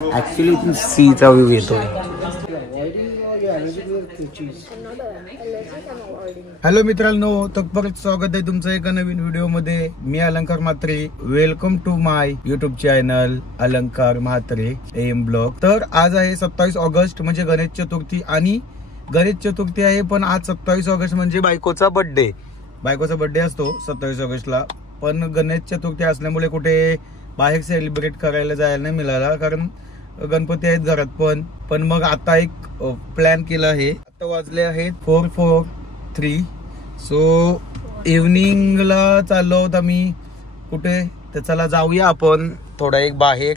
Actually इथून सीचा view येतोय. हॅलो मित्रांनो, तर परत स्वागत आहे तुमचं एका नवीन व्हिडिओ मध्ये. मी Alankar Mhatre. Welcome to my YouTube channel Alankar Mhatre M blog. तर आज आहे 27 ऑगस्ट म्हणजे गणेश चतुर्थी. आणि गणेश चतुर्थी आहे, पण आज 27 ऑगस्ट म्हणजे बायकोचा बर्थडे. बायकोचा बर्थडे असतो 27 ऑगस्टला. पण गणेश चतुर्थी असल्यामुळे कुठे बाहेर सेलिब्रेट करायला जायला नाही मिळाला, कारण गणपती आहेत घरात. पण मग आता एक प्लॅन केला आहे. आता वाजले आहेत 4:43. सो इव्हनिंगला चाललो आहोत आम्ही कुठे, तर चला जाऊया आपण थोडा एक बाहेर,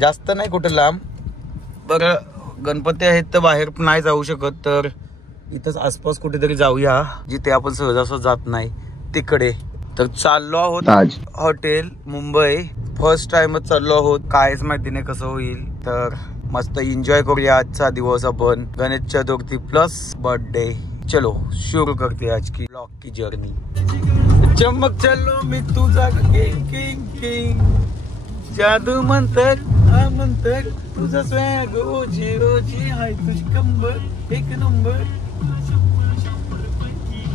जास्त नाही कुठे लांब. बरं गणपती आहेत तर बाहेर नाही जाऊ शकत, तर इथंच आसपास कुठेतरी जाऊया जिथे आपण सहजासहज जात नाही तिकडे. तर चाललो आहोत ताज हॉटेल मुंबई. फर्स्ट टाइमच चाललो आहोत, कायच माहिती नाही कसं होईल. तर मस्त एन्जॉय करूया आजचा दिवस आपण. Ganesh Chaturthi plus birthday. चलो शुरू करते आज की ब्लॉग की जर्नी. चमक चलो मी तुझा किंग किंग किंग, जादू मंतर हा मंतर तुझा स्वॅग ओजी ओजी हाय तुझी कंबर एक नंबर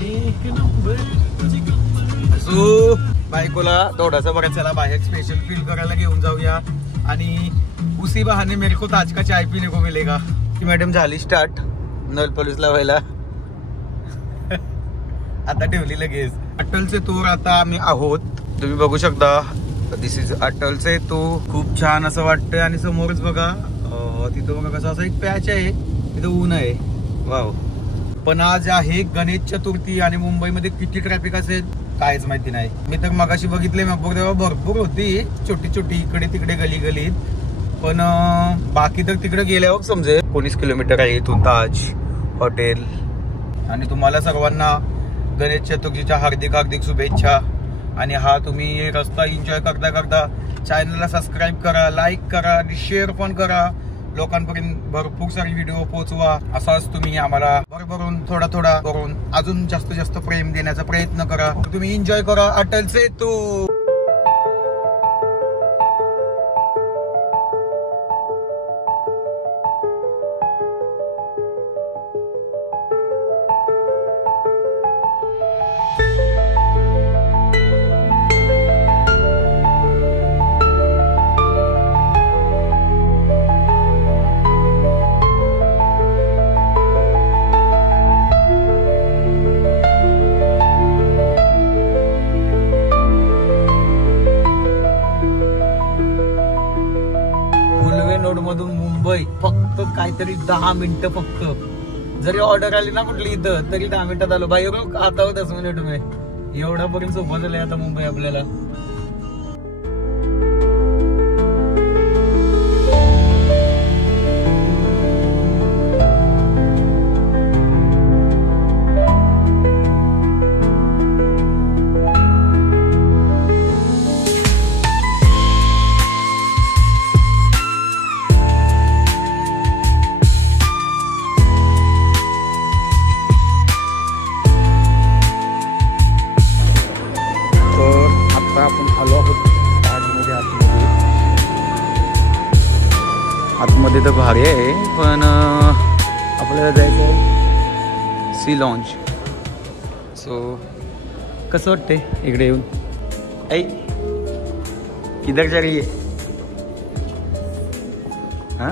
एक नंबर. सो बायकोला थोडासा बघा, चला बाहेर स्पेशल फील करायला घेऊन जाऊया. आणि उसी बहाने मेरे को ताज का चाय पीने को मिलेगा. की मॅडम झाली स्टार्ट नल पॉलिश लावायला. आता ठेवली लगेच. अटल सेतूवर आता आम्ही आहोत, तुम्ही बघू शकता. दिस इज अटल सेतू. खूप छान असं वाटतंय. आणि समोरच बघा तिथं बघा कसं असं एक पॅच आहे, तिथं ऊन आहे. वाव. पण आज आहे गणेश चतुर्थी आणि मुंबईमध्ये किती ट्रॅफिक असेल कायच माहिती नाही. मी तर मगाशी बघितले मग तेव्हा भरपूर होती, छोटी छोटी इकडे तिकडे गली गलीत. पण बाकी तर तिकडे गेल्यावर समजेल. 19 किलोमीटर आहे इथून ताज हॉटेल. आणि तुम्हाला सर्वांना गणेश चतुर्थीच्या हार्दिक हार्दिक शुभेच्छा. आणि हा तुम्ही रस्ता एन्जॉय करता करता चॅनलला सबस्क्राईब करा, लाईक करा आणि शेअर पण करा. लोकांपर्यंत भरपूर सारी व्हिडिओ पोहोचवा. असाच तुम्ही आम्हाला भरभरून थोडा थोडा करून अजून जास्तीत जास्त प्रेम देण्याचा प्रयत्न करा. तुम्ही एन्जॉय करा अटल सेतू. मधून मुंबई फक्त काहीतरी 10 मिनिटं. फक्त जरी ऑर्डर आली ना कुठली इथं तरी 10 मिनिटात आलो. बाहेर आता होत 10 मिनिट तुम्ही. एवढ्यापर्यंत सोपं झालंय आता मुंबई आपल्याला. आपण आलो आहोत ताजमध्ये. आतमध्ये तर भारी आहे, पण आपल्याला जायचं आहे सी लॉन्च. सो कसं वाटते इकडे येऊन? ऐ किधर जा रही है? हां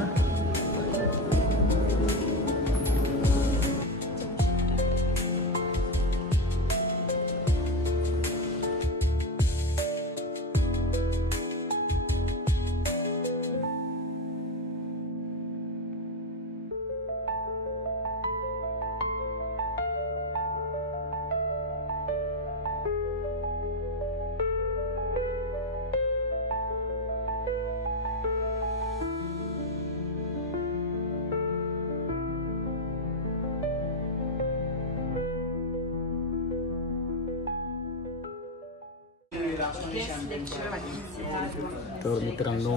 तर मित्रांनो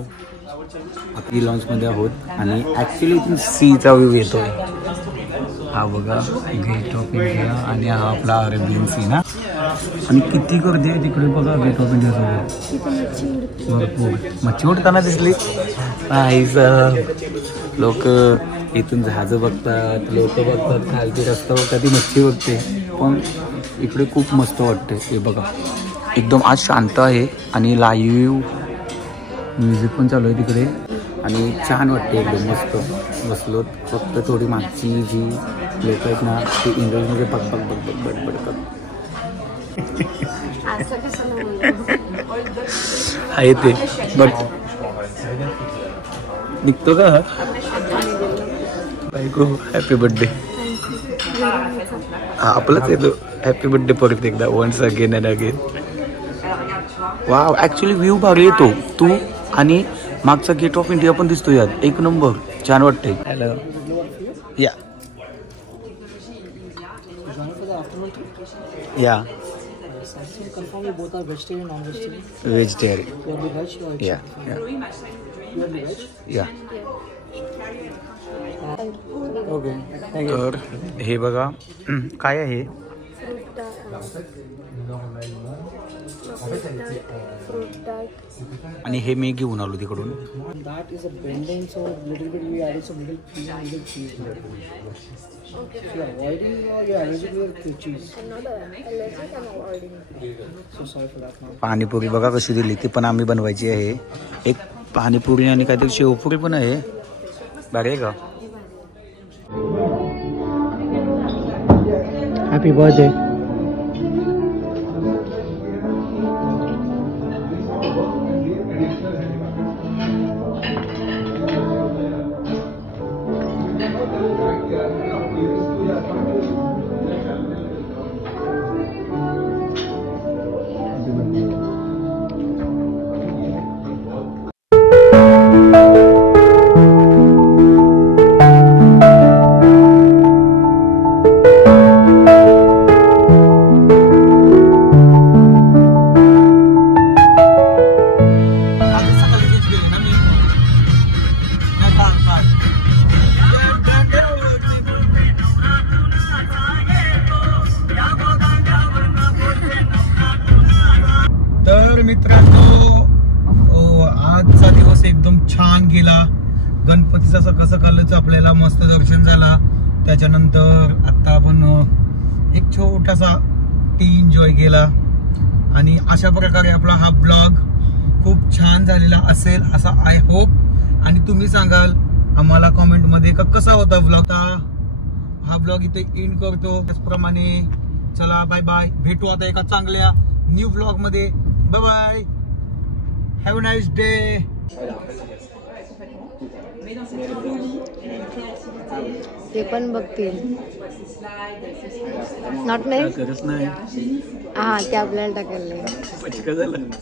आपली लॉन्चमध्ये आहोत आणि ॲक्च्युली इथून सीचा व्ह्यू येतोय. हा बघा गेट ऑफ इंडिया आणि हा आपला अरेबियन सी ना. आणि किती गर्दी आहे तिकडे बघा गेट ऑफ इंडिया समोर. मच्छी उडताना दिसली नाहीच. लोक इथून जहाज बघतात, लोक बघतात खालती रस्ता बघतात, ती मच्छी बघते. पण इकडे खूप मस्त वाटते. हे बघा एकदम आज शांत आहे आणि लाईव्ह म्युझिक पण चालू आहे तिकडे आणि छान वाटते एकदम मस्त. बसलो फक्त थोडी मागची जी लोक आहेत ना ती इंग्रजीमध्ये पक पक बक बक बडबडतात. आहे ते बट निघतो का बायको हॅपी बर्थडे. हा आपलाच येतो हॅपी बर्थडे परत एकदा once again and again. Wow actually view भारी येतो. तू आणि मागचा गेट ऑफ इंडिया पण दिसतो यात. एक नंबर छान वाटते. हॅलो या या व्हेजिटेरियन या या. तर हे बघा काय आहे. आणि हे मी घेऊन आलो तिकडून. पाणीपुरी बघा कशी दिली, ती पण आम्ही बनवायची आहे. एक पाणीपुरी आणि काहीतरी शेवपुरी पण आहे. बरं आहे का. Happy birthday. मित्रांनो आजचा दिवस एकदम छान गेला. गणपतीचा सकाळचं आपल्याला मस्त दर्शन झाला. त्याच्यानंतर आता आपण एक छोटासा टी एन्जॉय केला आणि अशा प्रकारे आपला हा ब्लॉग खूप छान झालेला असेल असा आय होप. आणि तुम्ही सांगाल आम्हाला कमेंट मध्ये कसा होता ब्लॉग. हा ब्लॉग इथे एंड करतो. त्याचप्रमाणे चला बाय बाय. भेटू आता एका चांगल्या न्यू ब्लॉग मध्ये. Bye bye. Have a nice day. ते पण बघतील. नॉट नाही. करत नाही. हा ते आपल्याला टाकायला. झालं.